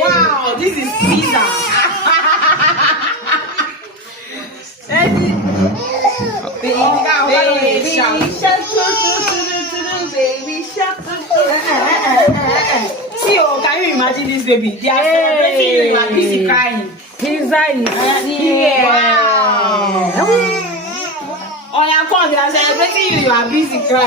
Wow, this is pizza. Baby shark, baby shark. See, oh, can you imagine this baby? They are celebrating you, you are busy crying. Pizza is here. Wow. On your phone, they are celebrating you, you are busy crying.